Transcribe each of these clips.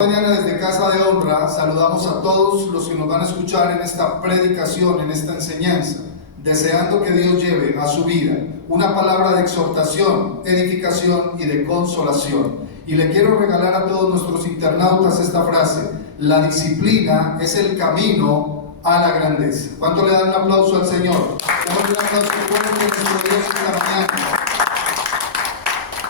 Mañana desde Casa de Honra saludamos a todos los que nos van a escuchar en esta predicación, en esta enseñanza, deseando que Dios lleve a su vida una palabra de exhortación, edificación y de consolación. Y le quiero regalar a todos nuestros internautas esta frase: la disciplina es el camino a la grandeza. ¿Cuánto le dan un aplauso al Señor? Démosle un aplauso fuerte a nuestro Dios esta mañana.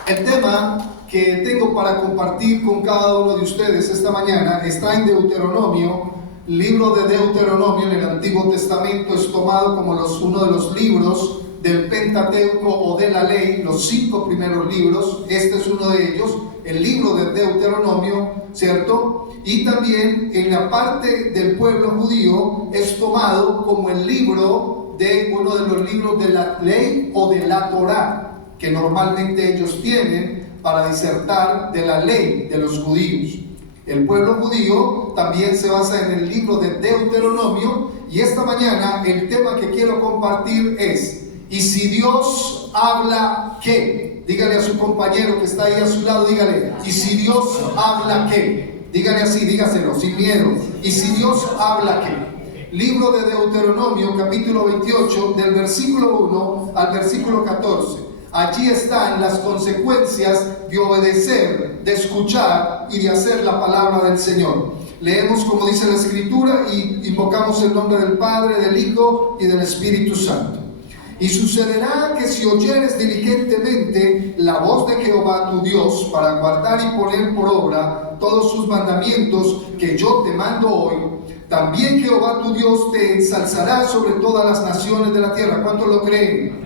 El tema que tengo para compartir con cada uno de ustedes esta mañana está en Deuteronomio, libro de Deuteronomio en el Antiguo Testamento. Es tomado como uno de los libros del Pentateuco o de la ley, los 5 primeros libros. Este es uno de ellos, el libro de Deuteronomio, ¿cierto? Y también en la parte del pueblo judío es tomado como el libro de uno de los libros de la ley o de la Torá, que normalmente ellos tienen para disertar de la ley de los judíos. El pueblo judío también se basa en el libro de Deuteronomio, y esta mañana el tema que quiero compartir es: ¿y si Dios habla qué? Dígale a su compañero que está ahí a su lado, dígale: ¿y si Dios habla qué? Dígale así, dígaselo, sin miedo: ¿y si Dios habla qué? Libro de Deuteronomio, capítulo 28, del versículo 1 al versículo 14. Allí están las consecuencias de obedecer, de escuchar y de hacer la palabra del Señor. Leemos como dice la Escritura y invocamos el nombre del Padre, del Hijo y del Espíritu Santo. Y sucederá que si oyeres diligentemente la voz de Jehová tu Dios para guardar y poner por obra todos sus mandamientos que yo te mando hoy, también Jehová tu Dios te ensalzará sobre todas las naciones de la tierra. ¿Cuántos lo creen?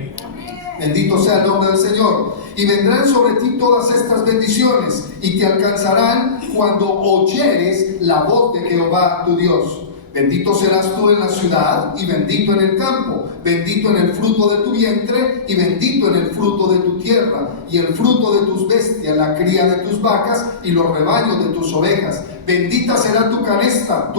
Bendito sea el nombre del Señor. Y vendrán sobre ti todas estas bendiciones y te alcanzarán cuando oyeres la voz de Jehová tu Dios. Bendito serás tú en la ciudad y bendito en el campo, bendito en el fruto de tu vientre y bendito en el fruto de tu tierra, y el fruto de tus bestias, la cría de tus vacas y los rebaños de tus ovejas. Bendita será tu canasta,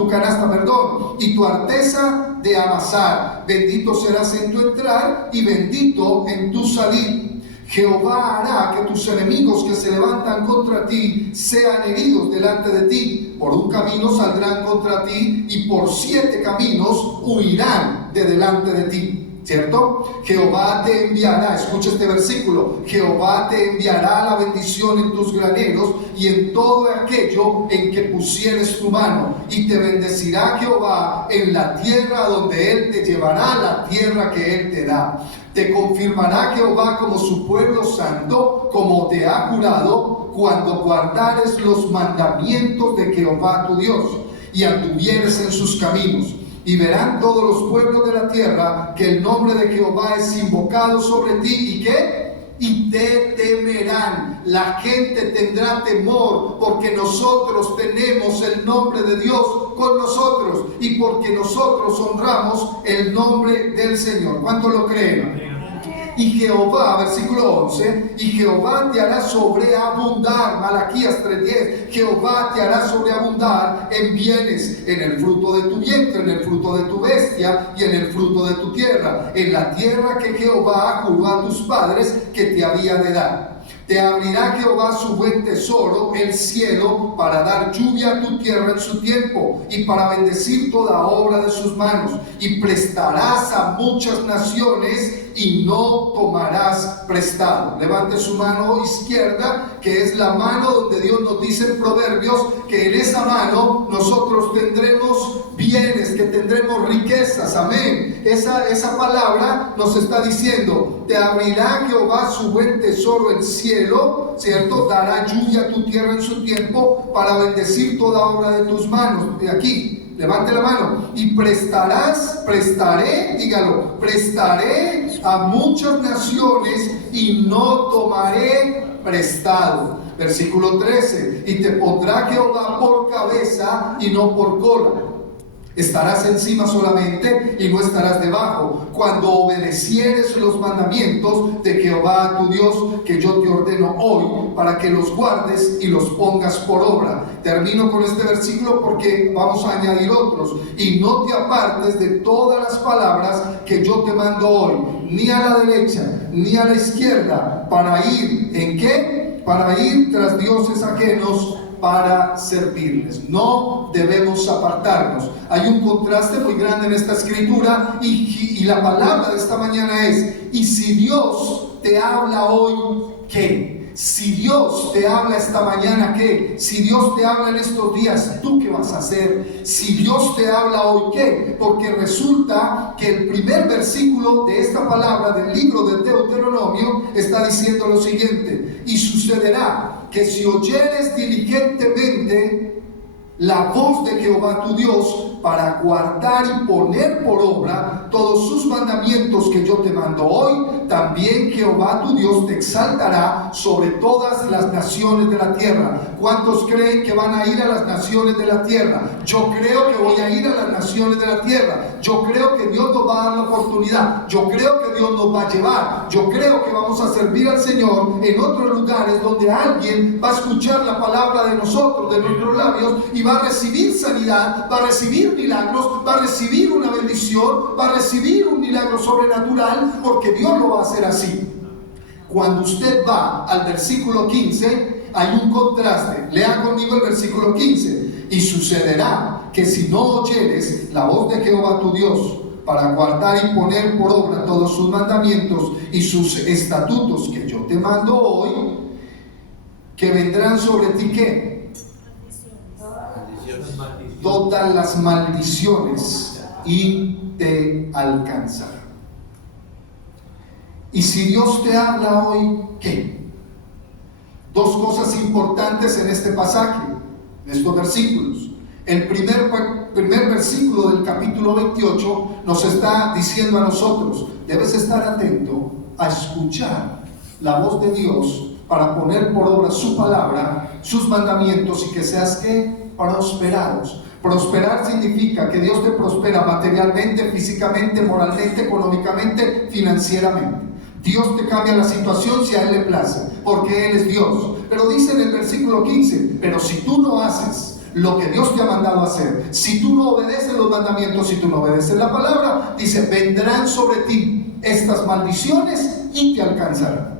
y tu arteza de amasar. Bendito serás en tu entrar y bendito en tu salir. Jehová hará que tus enemigos que se levantan contra ti sean heridos delante de ti. Por un camino saldrán contra ti y por 7 caminos huirán de delante de ti. ¿Cierto? Jehová te enviará, escucha este versículo: Jehová te enviará la bendición en tus graneros y en todo aquello en que pusieres tu mano, y te bendecirá Jehová en la tierra donde Él te llevará, la tierra que Él te da. Te confirmará Jehová como su pueblo santo, como te ha jurado, cuando guardares los mandamientos de Jehová tu Dios y anduvieres en sus caminos. Y verán todos los pueblos de la tierra que el nombre de Jehová es invocado sobre ti. ¿Y qué? Y te temerán. La gente tendrá temor porque nosotros tenemos el nombre de Dios con nosotros y porque nosotros honramos el nombre del Señor. ¿Cuánto lo creen? Y Jehová, versículo 11, y Jehová te hará sobreabundar, Malaquías 3:10, Jehová te hará sobreabundar en bienes, en el fruto de tu vientre, en el fruto de tu bestia y en el fruto de tu tierra, en la tierra que Jehová juró a tus padres que te había de dar. Te abrirá Jehová su buen tesoro, el cielo, para dar lluvia a tu tierra en su tiempo y para bendecir toda obra de sus manos. Y prestarás a muchas naciones y no tomarás prestado. Levante su mano izquierda, que es la mano donde Dios nos dice en Proverbios que en esa mano nosotros tendremos bienes, que tendremos riquezas. Amén. Esa palabra nos está diciendo: te abrirá Jehová su buen tesoro, el cielo, ¿cierto? Dará lluvia a tu tierra en su tiempo para bendecir toda obra de tus manos. De aquí, levante la mano. Y prestaré, dígalo, prestaré a muchas naciones y no tomaré prestado. Versículo 13. Y te pondrá Jehová por cabeza y no por cola. Estarás encima solamente y no estarás debajo, cuando obedecieres los mandamientos de Jehová tu Dios, que yo te ordeno hoy, para que los guardes y los pongas por obra. Termino con este versículo porque vamos a añadir otros. Y no te apartes de todas las palabras que yo te mando hoy, ni a la derecha ni a la izquierda, para ir, ¿en qué? Para ir tras dioses ajenos, para servirles. No debemos apartarnos. Hay un contraste muy grande en esta escritura y la palabra de esta mañana es: y si Dios te habla hoy, ¿qué? Si Dios te habla esta mañana, ¿qué? Si Dios te habla en estos días, ¿tú qué vas a hacer? Si Dios te habla hoy, ¿qué? Porque resulta que el primer versículo de esta palabra del libro de Deuteronomio está diciendo lo siguiente: y sucederá que si oyeres diligentemente la voz de Jehová tu Dios para guardar y poner por obra todos sus mandamientos que yo te mando hoy, también Jehová tu Dios te exaltará sobre todas las naciones de la tierra. ¿Cuántos creen que van a ir a las naciones de la tierra? Yo creo que voy a ir a las naciones de la tierra. Yo creo que Dios nos va a dar la oportunidad. Yo creo que Dios nos va a llevar. Yo creo que vamos a servir al Señor en otros lugares donde alguien va a escuchar la palabra de nosotros, de nuestros labios, y va a recibir sanidad, va a recibir milagros, va a recibir una bendición, va a recibir un milagro sobrenatural, porque Dios lo va a hacer así. Cuando usted va al versículo 15, hay un contraste. Lea conmigo el versículo 15. Y sucederá que si no oyeres la voz de Jehová tu Dios para guardar y poner por obra todos sus mandamientos y sus estatutos que yo te mando hoy, que vendrán sobre ti, ¿qué? Todas las maldiciones y te alcanzarán. Y si Dios te habla hoy, ¿qué? Dos cosas importantes en este pasaje, en estos versículos. El primer versículo del capítulo 28 nos está diciendo a nosotros: debes estar atento a escuchar la voz de Dios para poner por obra su palabra, sus mandamientos, y que seas, ¿qué? Prosperados. Prosperar significa que Dios te prospera materialmente, físicamente, moralmente, económicamente, financieramente. Dios te cambia la situación si a Él le place, porque Él es Dios. Pero dice en el versículo 15: pero si tú no haces lo que Dios te ha mandado a hacer, si tú no obedeces los mandamientos, si tú no obedeces la palabra, dice, vendrán sobre ti estas maldiciones y te alcanzarán.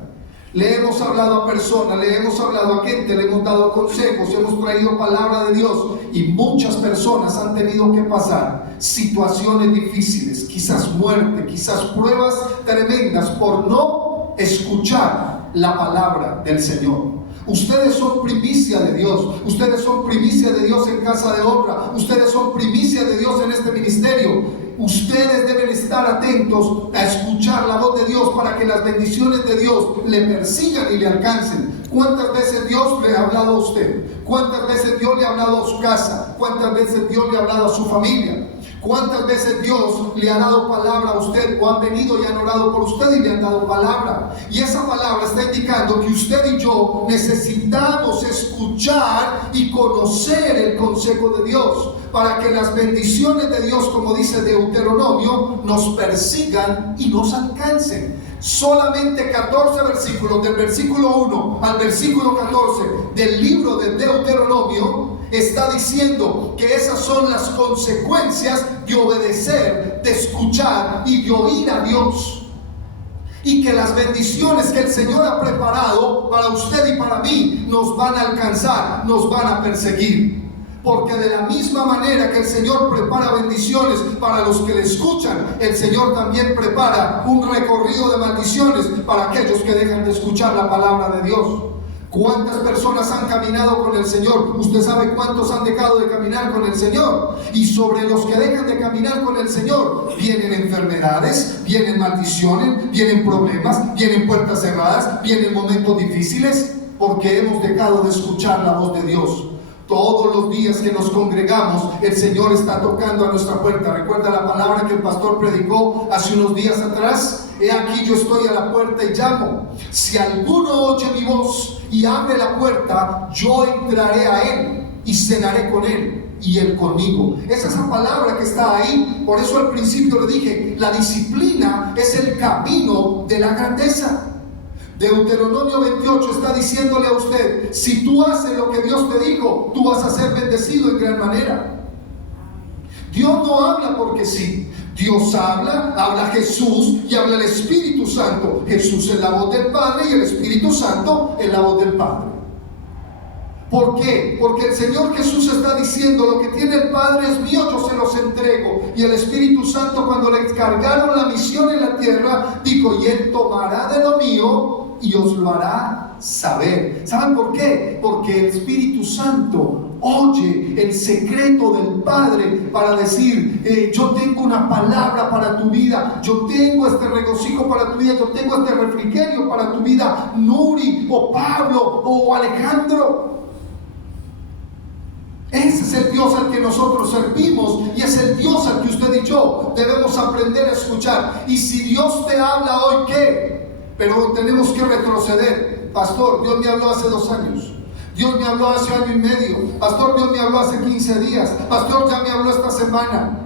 Le hemos hablado a personas, le hemos hablado a gente, le hemos dado consejos, hemos traído palabra de Dios, y muchas personas han tenido que pasar situaciones difíciles, quizás muerte, quizás pruebas tremendas por no escuchar la palabra del Señor. Ustedes son primicia de Dios, ustedes son primicia de Dios en casa de otra, ustedes son primicia de Dios en este ministerio. Ustedes deben estar atentos a escuchar la voz de Dios para que las bendiciones de Dios le persigan y le alcancen. ¿Cuántas veces Dios le ha hablado a usted? ¿Cuántas veces Dios le ha hablado a su casa? ¿Cuántas veces Dios le ha hablado a su familia? ¿Cuántas veces Dios le ha dado palabra a usted, o han venido y han orado por usted y le han dado palabra? Y esa palabra está indicando que usted y yo necesitamos escuchar y conocer el consejo de Dios, para que las bendiciones de Dios, como dice Deuteronomio, nos persigan y nos alcancen. Solamente 14 versículos, del versículo 1 al versículo 14 del libro de Deuteronomio, está diciendo que esas son las consecuencias de obedecer, de escuchar y de oír a Dios. Y que las bendiciones que el Señor ha preparado para usted y para mí nos van a alcanzar, nos van a perseguir. Porque de la misma manera que el Señor prepara bendiciones para los que le escuchan, el Señor también prepara un recorrido de maldiciones para aquellos que dejan de escuchar la palabra de Dios. ¿Cuántas personas han caminado con el Señor? Usted sabe cuántos han dejado de caminar con el Señor. Y sobre los que dejan de caminar con el Señor vienen enfermedades, vienen maldiciones, vienen problemas, vienen puertas cerradas, vienen momentos difíciles, porque hemos dejado de escuchar la voz de Dios. Todos los días que nos congregamos, el Señor está tocando a nuestra puerta. ¿Recuerda la palabra que el pastor predicó hace unos días atrás? He aquí, yo estoy a la puerta y llamo. Si alguno oye mi voz y abre la puerta, yo entraré a él y cenaré con él y él conmigo. Esa es la palabra que está ahí. Por eso al principio le dije, la disciplina es el camino de la grandeza. Deuteronomio 28 está diciéndole a usted: si tú haces lo que Dios te dijo, tú vas a ser bendecido en gran manera. Dios no habla porque sí. Dios habla Jesús y habla el Espíritu Santo. Jesús es la voz del Padre y el Espíritu Santo es la voz del Padre. ¿Por qué? Porque el Señor Jesús está diciendo: lo que tiene el Padre es mío, yo se los entrego. Y el Espíritu Santo, cuando le encargaron la misión en la tierra, dijo: y Él tomará de lo mío y os lo hará saber. ¿Saben por qué? Porque el Espíritu Santo oye el secreto del Padre para decir: yo tengo una palabra para tu vida, yo tengo este regocijo para tu vida, yo tengo este refrigerio para tu vida, Nuri o Pablo o Alejandro. Ese es el Dios al que nosotros servimos, y es el Dios al que usted y yo debemos aprender a escuchar. Y si Dios te habla hoy, ¿qué? Pero tenemos que retroceder. Pastor, Dios me habló hace 2 años. Dios me habló hace 1 año y medio. Pastor, Dios me habló hace 15 días. Pastor, ya me habló esta semana.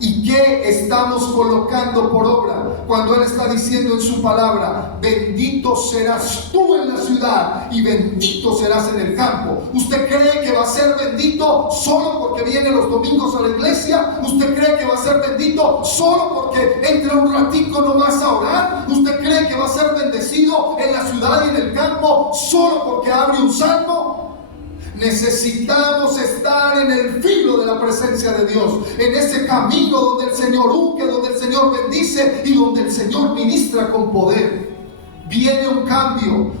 ¿Y qué estamos colocando por obra cuando Él está diciendo en su palabra: bendito serás tú en la ciudad y bendito serás en el campo? ¿Usted cree que va a ser bendito solo porque viene los domingos a la iglesia? ¿Usted cree que va a ser bendito solo porque entra un ratico nomás a orar? ¿Usted cree que va a ser bendecido en la ciudad y en el campo solo porque abre un salmo? Necesitamos estar en el filo de la presencia de Dios, en ese camino donde el Señor unge, donde el Señor bendice y donde el Señor ministra con poder. Viene un cambio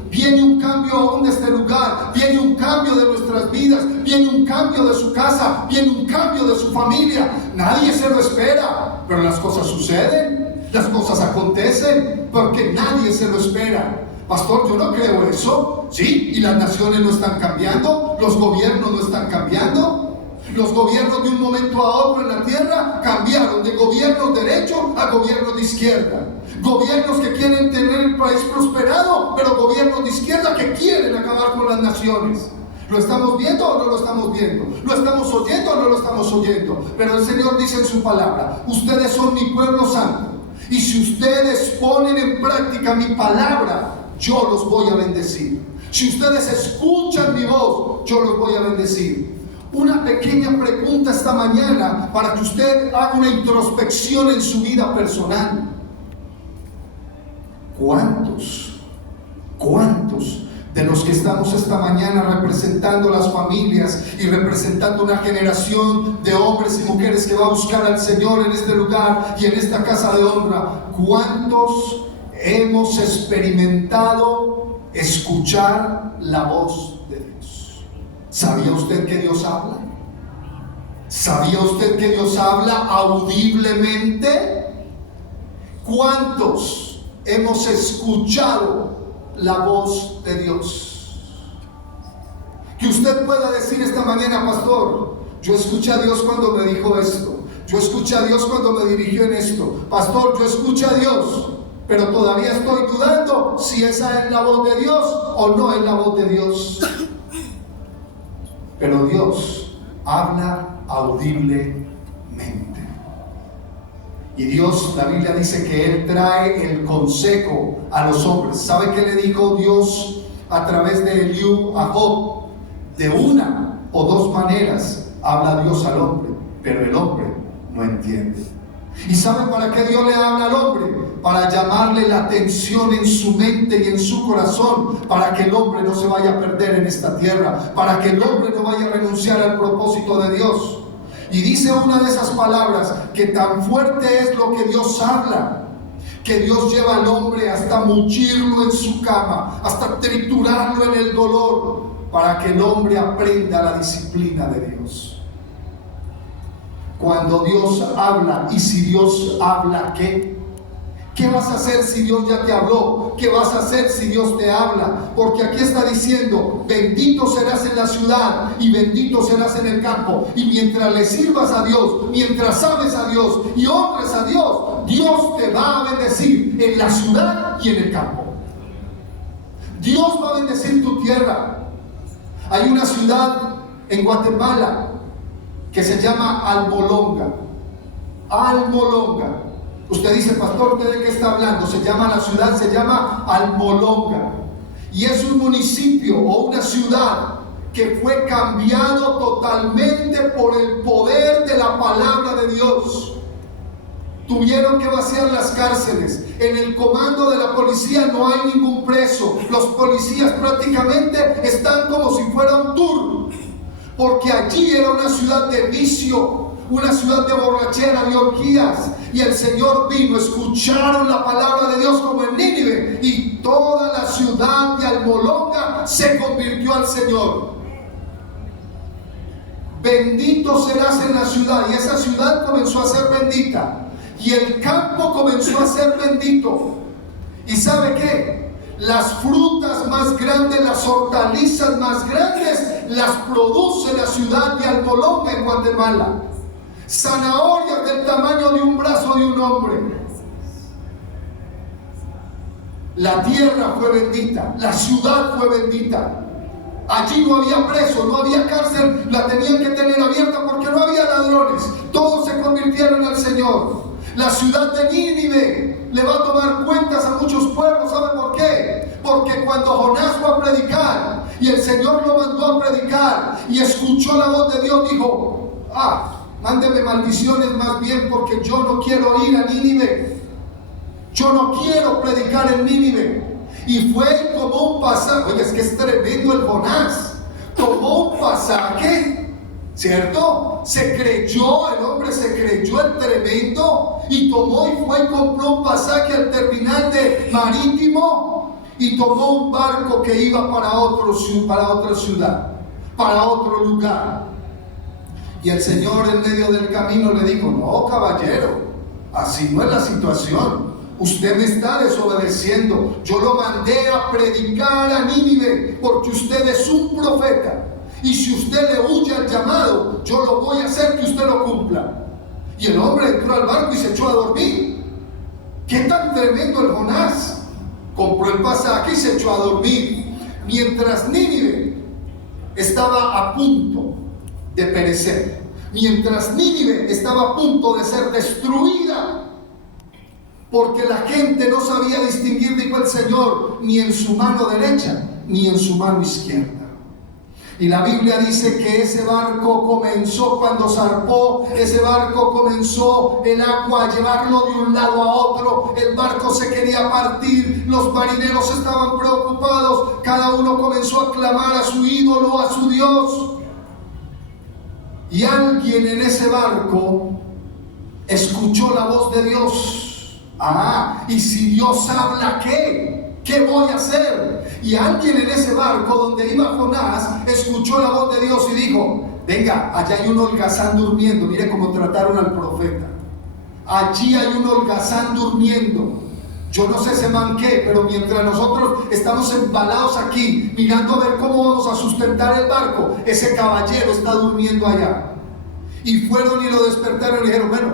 aún de este lugar, viene un cambio de nuestras vidas, viene un cambio de su casa, viene un cambio de su familia. Nadie se lo espera, pero las cosas suceden, las cosas acontecen, porque nadie se lo espera. Pastor, yo no creo eso. Sí, y las naciones no están cambiando, los gobiernos no están cambiando. Los gobiernos de un momento a otro en la tierra cambiaron de gobiernos de derecha a gobiernos de izquierda. Gobiernos que quieren tener el país prosperado, pero gobiernos de izquierda que quieren acabar con las naciones. ¿Lo estamos viendo o no lo estamos viendo? ¿Lo estamos oyendo o no lo estamos oyendo? Pero el Señor dice en su palabra: ustedes son mi pueblo santo, y si ustedes ponen en práctica mi palabra, yo los voy a bendecir. Si ustedes escuchan mi voz, yo los voy a bendecir. Una pequeña pregunta esta mañana para que usted haga una introspección en su vida personal. ¿Cuántos de los que estamos esta mañana representando las familias y representando una generación de hombres y mujeres que va a buscar al Señor en este lugar y en esta casa de honra, cuántos hemos experimentado escuchar la voz de Dios? ¿Sabía usted que Dios habla? ¿Sabía usted que Dios habla audiblemente? ¿Cuántos hemos escuchado la voz de Dios? Que usted pueda decir esta mañana: pastor, yo escuché a Dios cuando me dijo esto, yo escuché a Dios cuando me dirigió en esto. Pastor, yo escuché a Dios, pero todavía estoy dudando si esa es la voz de Dios o no es la voz de Dios. Pero Dios habla audiblemente. Y Dios, la Biblia dice que Él trae el consejo a los hombres. ¿Sabe qué le dijo Dios a través de Eliú a Job? De una o dos maneras habla Dios al hombre, pero el hombre no entiende. ¿Y sabe para qué Dios le habla al hombre? Para llamarle la atención en su mente y en su corazón, para que el hombre no se vaya a perder en esta tierra, para que el hombre no vaya a renunciar al propósito de Dios. Y dice una de esas palabras que tan fuerte es lo que Dios habla, que Dios lleva al hombre hasta muchirlo en su cama, hasta triturarlo en el dolor, para que el hombre aprenda la disciplina de Dios. Cuando Dios habla, y si Dios habla, ¿qué? ¿Qué vas a hacer si Dios ya te habló? ¿Qué vas a hacer si Dios te habla? Porque aquí está diciendo: bendito serás en la ciudad y bendito serás en el campo. Y mientras le sirvas a Dios, mientras ames a Dios y honres a Dios, Dios te va a bendecir en la ciudad y en el campo. Dios va a bendecir tu tierra. Hay una ciudad en Guatemala que se llama Almolonga. Almolonga. Usted dice: pastor, ¿usted de qué está hablando? La ciudad se llama Almolonga. Y es un municipio o una ciudad que fue cambiado totalmente por el poder de la palabra de Dios. Tuvieron que vaciar las cárceles. En el comando de la policía no hay ningún preso. Los policías prácticamente están como si fuera un tour, porque allí era una ciudad de vicio, una ciudad de borrachera, de orgías. Y el Señor vino, escucharon la palabra de Dios como en Nínive, y toda la ciudad de Almolonga se convirtió al Señor. Bendito serás en la ciudad, y esa ciudad comenzó a ser bendita. Y el campo comenzó a ser bendito. ¿Y sabe qué? Las frutas más grandes, las hortalizas más grandes, las produce la ciudad de Almolonga en Guatemala. Zanahorias del tamaño de un brazo de un hombre. La tierra fue bendita, la ciudad fue bendita. Allí no había presos, no había cárcel, la tenían que tener abierta porque no había ladrones. Todos se convirtieron al Señor. La ciudad de Nínive le va a tomar cuentas a muchos pueblos. ¿Saben por qué? Porque cuando Jonás fue a predicar y el Señor lo mandó a predicar y escuchó la voz de Dios, dijo: mándeme maldiciones más bien, porque yo no quiero ir a Nínive. Yo no quiero predicar en Nínive. Y fue y tomó un pasaje. Oye, es que es tremendo el Jonás. Tomó un pasaje, ¿cierto? Se creyó, el hombre se creyó el tremendo, y tomó y fue y compró un pasaje al terminal de marítimo, y tomó un barco que iba para otra ciudad, para otro lugar. Y el Señor en medio del camino le dijo: no, caballero, así no es la situación. Usted me está desobedeciendo. Yo lo mandé a predicar a Nínive porque usted es un profeta. Y si usted le huye al llamado, yo lo voy a hacer que usted lo cumpla. Y el hombre entró al barco y se echó a dormir. ¿Qué tan tremendo el Jonás? Compró el pasaje y se echó a dormir. Mientras Nínive estaba a punto de perecer, mientras Nínive estaba a punto de ser destruida, porque la gente no sabía distinguir, dijo el Señor, ni en su mano derecha ni en su mano izquierda. Y la Biblia dice que ese barco comenzó, cuando zarpó, ese barco comenzó el agua a llevarlo de un lado a otro. El barco se quería partir, los marineros estaban preocupados, cada uno comenzó a clamar a su ídolo, a su Dios. Y alguien en ese barco escuchó la voz de Dios. Y si Dios habla, ¿qué voy a hacer? Y alguien en ese barco donde iba Jonás escuchó la voz de Dios y dijo: venga, allá hay un holgazán durmiendo. Mire cómo trataron al profeta. Allí hay un holgazán durmiendo. Yo no sé ese man qué, pero mientras nosotros estamos embalados aquí mirando a ver cómo vamos a sustentar el barco, ese caballero está durmiendo allá. Y fueron y lo despertaron y dijeron: bueno,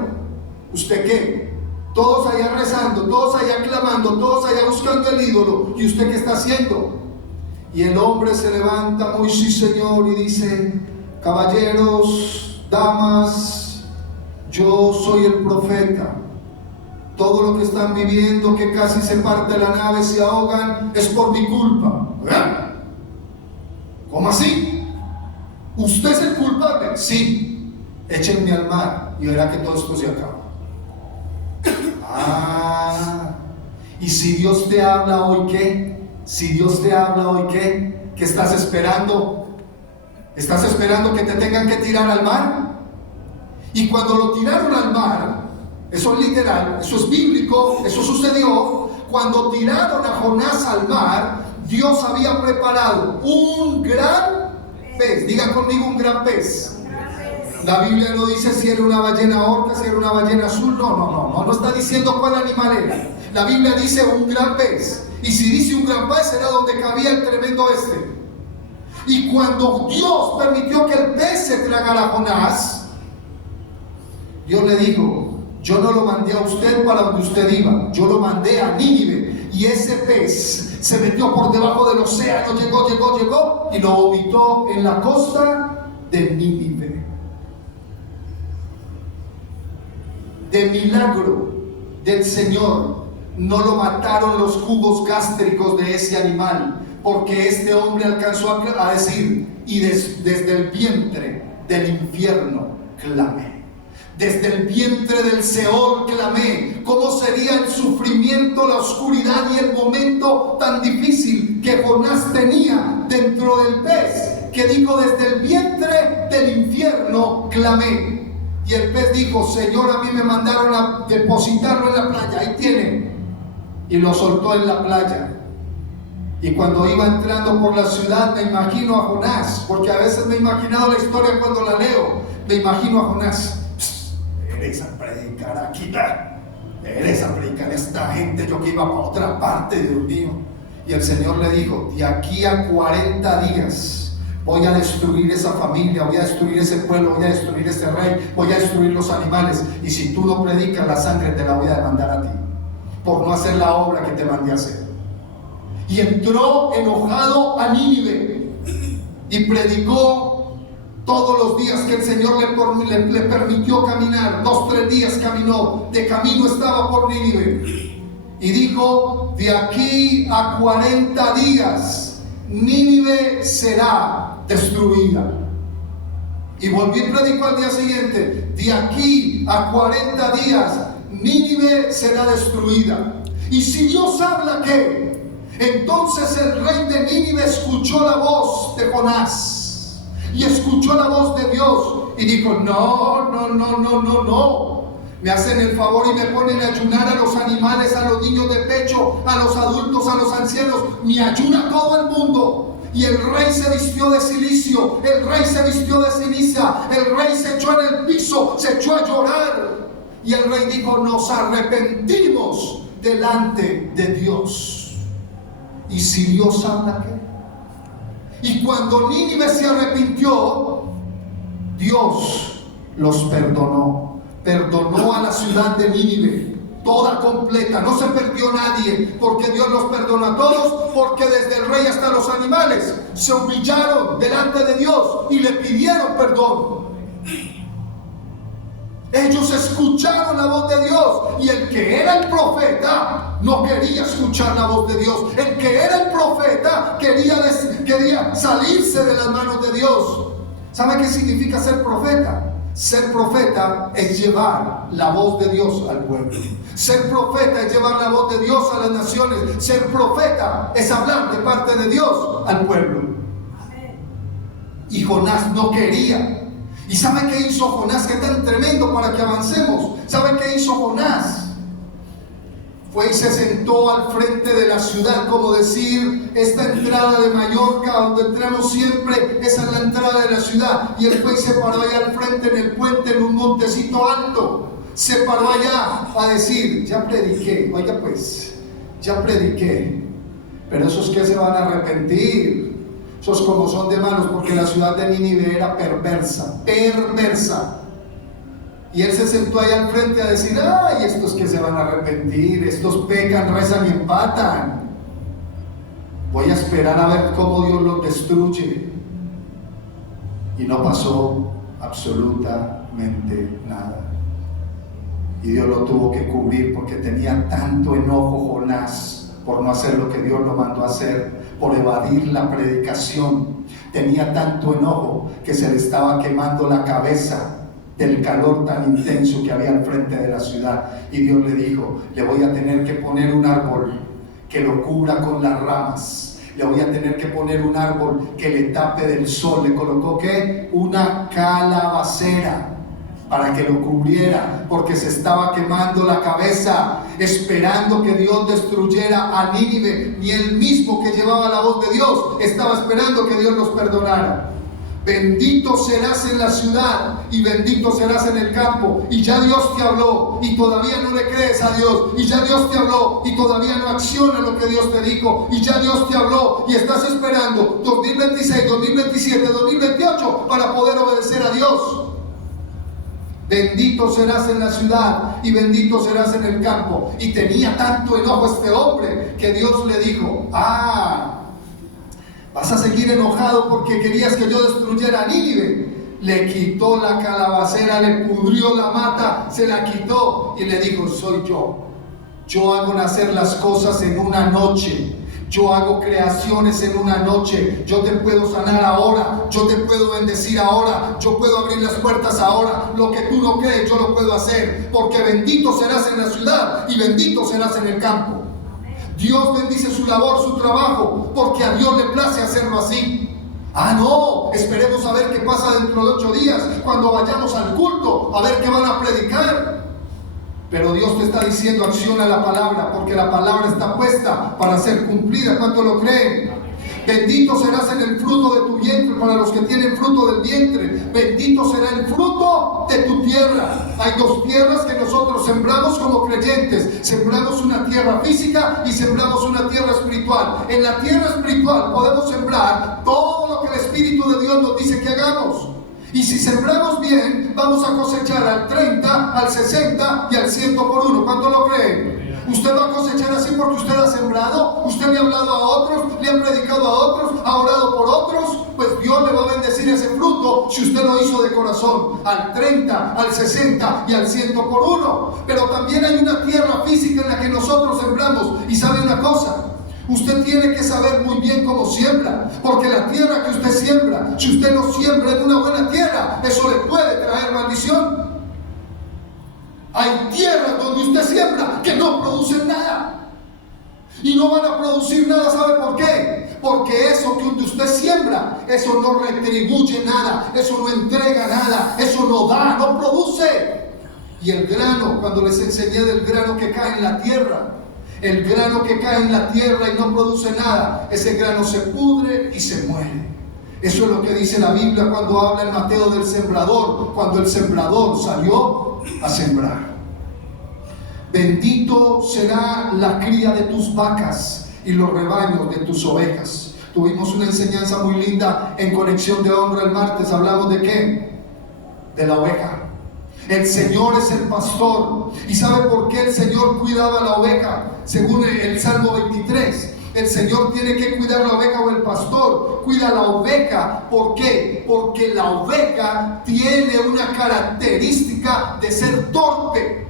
¿usted qué? Todos allá rezando, todos allá clamando, todos allá buscando el ídolo, ¿y usted qué está haciendo? Y el hombre se levanta muy sí señor y dice: caballeros, damas, yo soy el profeta. Todo lo que están viviendo, que casi se parte la nave, se ahogan, es por mi culpa. ¿Cómo así? ¿Usted es el culpable? Sí. Échenme al mar y verá que todo esto se acaba. ¿Y si Dios te habla hoy qué? Si Dios te habla hoy qué? ¿Qué estás esperando? ¿Estás esperando que te tengan que tirar al mar? Y cuando lo tiraron al mar, eso es literal, eso es bíblico, eso sucedió. Cuando tiraron a Jonás al mar, Dios había preparado un gran pez. Diga conmigo: un gran pez. La Biblia no dice si era una ballena orca, si era una ballena azul. No está diciendo cuál animal era. La Biblia dice un gran pez. Y si dice un gran pez, era donde cabía el tremendo este. Y cuando Dios permitió que el pez se tragara a Jonás, Dios le dijo: yo no lo mandé a usted para donde usted iba, yo lo mandé a Nínive. Y ese pez se metió por debajo del océano, llegó y lo vomitó en la costa de Nínive. De milagro del Señor no lo mataron los jugos gástricos de ese animal, porque este hombre alcanzó a decir: y desde el vientre del infierno clamé. Desde el vientre del Seol clamé. ¿Cómo sería el sufrimiento, la oscuridad y el momento tan difícil que Jonás tenía dentro del pez? Que dijo: desde el vientre del infierno clamé. Y el pez dijo: Señor, a mí me mandaron a depositarlo en la playa. Ahí tiene. Y lo soltó en la playa. Y cuando iba entrando por la ciudad, me imagino a Jonás, porque a veces me he imaginado la historia cuando la leo. Me imagino a Jonás: eres a predicar aquí, eres a predicar a esta gente, yo que iba para otra parte, Dios mío. Y el Señor le dijo: de aquí a 40 días voy a destruir esa familia, voy a destruir ese pueblo, voy a destruir ese rey, voy a destruir los animales, y si tú no predicas, la sangre te la voy a demandar a ti, por no hacer la obra que te mandé a hacer. Y entró enojado a Nínive y predicó todos los días que el Señor le permitió caminar. 2-3 días caminó, de camino estaba por Nínive. Y dijo: de aquí a 40 días Nínive será destruida. Y volvió y predicó al día siguiente: de aquí a 40 días Nínive será destruida. Y si Dios habla, ¿qué? Entonces el rey de Nínive escuchó la voz de Jonás y escuchó la voz de Dios y dijo: no, me hacen el favor y me ponen a ayunar a los animales, a los niños de pecho, a los adultos, a los ancianos, me ayuna todo el mundo. Y el rey se vistió de cilicio, el rey se vistió de ceniza, el rey se echó en el piso, se echó a llorar. Y el rey dijo: nos arrepentimos delante de Dios. ¿Y si Dios habla, qué? Y cuando Nínive se arrepintió, Dios los perdonó. Perdonó a la ciudad de Nínive, toda completa. No se perdió nadie, porque Dios los perdonó a todos, porque desde el rey hasta los animales se humillaron delante de Dios y le pidieron perdón. Ellos escucharon la voz de Dios, y el que era el profeta no quería escuchar la voz de Dios. El que era el profeta quería salirse de las manos de Dios. ¿Sabe qué significa ser profeta? Ser profeta es llevar la voz de Dios al pueblo. Ser profeta es llevar la voz de Dios a las naciones. Ser profeta es hablar de parte de Dios al pueblo. Y Jonás no quería. ¿Y sabe qué hizo Jonás? Que tan tremendo para que avancemos. ¿Sabe qué hizo Jonás? Fue y se sentó al frente de la ciudad, como decir, esta entrada de Mallorca, donde entramos siempre, esa es la entrada de la ciudad. Y él fue y se paró allá al frente en el puente, en un montecito alto. Se paró allá a decir: ya prediqué, oiga pues, ya prediqué, pero esos que se van a arrepentir, esos como son de malos, porque la ciudad de Nínive era perversa. Y él se sentó ahí al frente a decir: ay, estos que se van a arrepentir, estos pecan, rezan y empatan. Voy a esperar a ver cómo Dios los destruye. Y no pasó absolutamente nada. Y Dios lo tuvo que cubrir, porque tenía tanto enojo Jonás por no hacer lo que Dios lo mandó a hacer, por evadir la predicación. Tenía tanto enojo que se le estaba quemando la cabeza del calor tan intenso que había al frente de la ciudad. Y Dios le dijo: le voy a tener que poner un árbol que lo cubra con las ramas. Le voy a tener que poner un árbol que le tape del sol. Le colocó ¿qué? Una calabacera para que lo cubriera, porque se estaba quemando la cabeza, esperando que Dios destruyera a Nínive. Ni él mismo, que llevaba la voz de Dios, estaba esperando que Dios los perdonara. Bendito serás en la ciudad y bendito serás en el campo. Y ya Dios te habló y todavía no le crees a Dios. Y ya Dios te habló y todavía no acciona lo que Dios te dijo. Y ya Dios te habló y estás esperando 2026, 2027, 2028 para poder obedecer a Dios. Bendito serás en la ciudad y bendito serás en el campo. Y tenía tanto enojo este hombre que Dios le dijo: vas a seguir enojado porque querías que yo destruyera a Nínive. Le quitó la calabacera, le pudrió la mata, se la quitó y le dijo: soy yo. Yo hago nacer las cosas en una noche. Yo hago creaciones en una noche. Yo te puedo sanar ahora. Yo te puedo bendecir ahora. Yo puedo abrir las puertas ahora. Lo que tú no crees, yo lo puedo hacer. Porque bendito serás en la ciudad y bendito serás en el campo. Dios bendice su labor, su trabajo, porque a Dios le place hacerlo así. Ah, no, esperemos a ver qué pasa dentro de 8 días, cuando vayamos al culto, a ver qué van a predicar. Pero Dios te está diciendo, acciona la palabra, porque la palabra está puesta para ser cumplida. ¿Cuánto lo creen? Bendito serás en el fruto de tu vientre, para los que tienen fruto del vientre. Bendito será el fruto de tu tierra. Hay 2 tierras que nosotros sembramos como creyentes. Sembramos una tierra física y sembramos una tierra espiritual. En la tierra espiritual podemos sembrar todo lo que el Espíritu de Dios nos dice que hagamos. Y si sembramos bien, vamos a cosechar al 30, al 60 y al 100 por 1. ¿Cuánto lo creen? Usted va a cosechar así porque usted ha sembrado, usted le ha hablado a otros, le ha predicado a otros, ha orado por otros. Pues Dios le va a bendecir ese fruto si usted lo hizo de corazón, al 30, al 60 y al 100 por 1. Pero también hay una tierra física en la que nosotros sembramos. Y sabe una cosa, usted tiene que saber muy bien cómo siembra, porque la tierra que usted siembra, si usted no siembra en una buena tierra, eso le puede traer maldición. Hay tierras donde usted siembra que no producen nada. Y no van a producir nada, ¿sabe por qué? Porque eso que usted siembra, eso no retribuye nada, eso no entrega nada, eso no da, no produce. Y el grano, cuando les enseñé del grano que cae en la tierra, el grano que cae en la tierra y no produce nada, ese grano se pudre y se muere. Eso es lo que dice la Biblia cuando habla en Mateo del sembrador, cuando el sembrador salió a sembrar. Bendito será la cría de tus vacas y los rebaños de tus ovejas. Tuvimos una enseñanza muy linda en Conexión de Honra el martes. ¿Hablamos de qué? De la oveja. El Señor es el pastor. ¿Y sabe por qué el Señor cuidaba a la oveja? Según el Salmo 23. El Señor tiene que cuidar la oveja, o el pastor cuida la oveja. ¿Por qué? Porque la oveja tiene una característica de ser torpe.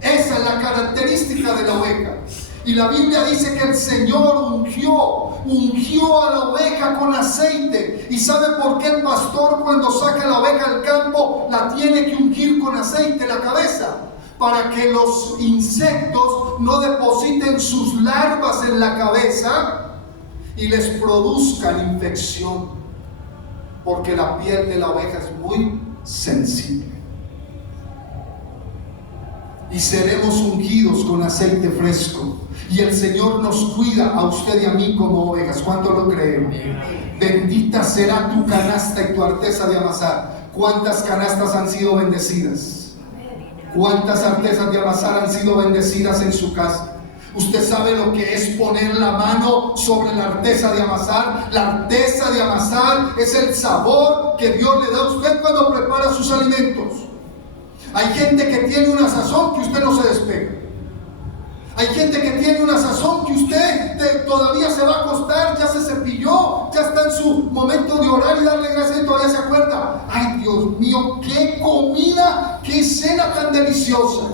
Esa es la característica de la oveja. Y la Biblia dice que el Señor ungió a la oveja con aceite. ¿Y sabe por qué el pastor, cuando saca la oveja al campo, la tiene que ungir con aceite la cabeza? Para que los insectos no depositen sus larvas en la cabeza y les produzcan infección, porque la piel de la oveja es muy sensible. Y seremos ungidos con aceite fresco, y el Señor nos cuida a usted y a mí como ovejas. ¿Cuánto lo creen? Bendita será tu canasta y tu arteza de amasar. ¿Cuántas canastas han sido bendecidas? ¿Cuántas artesas de amasar han sido bendecidas en su casa? ¿Usted sabe lo que es poner la mano sobre la artesa de amasar? La artesa de amasar es el sabor que Dios le da a usted cuando prepara sus alimentos. Hay gente que tiene una sazón que usted no se despega. Hay gente que tiene una sazón que usted todavía se va a acostar, ya se cepilló, ya está en su momento de orar y darle gracias y todavía se acuerda. Ay, Dios mío, qué comida, qué cena tan deliciosa,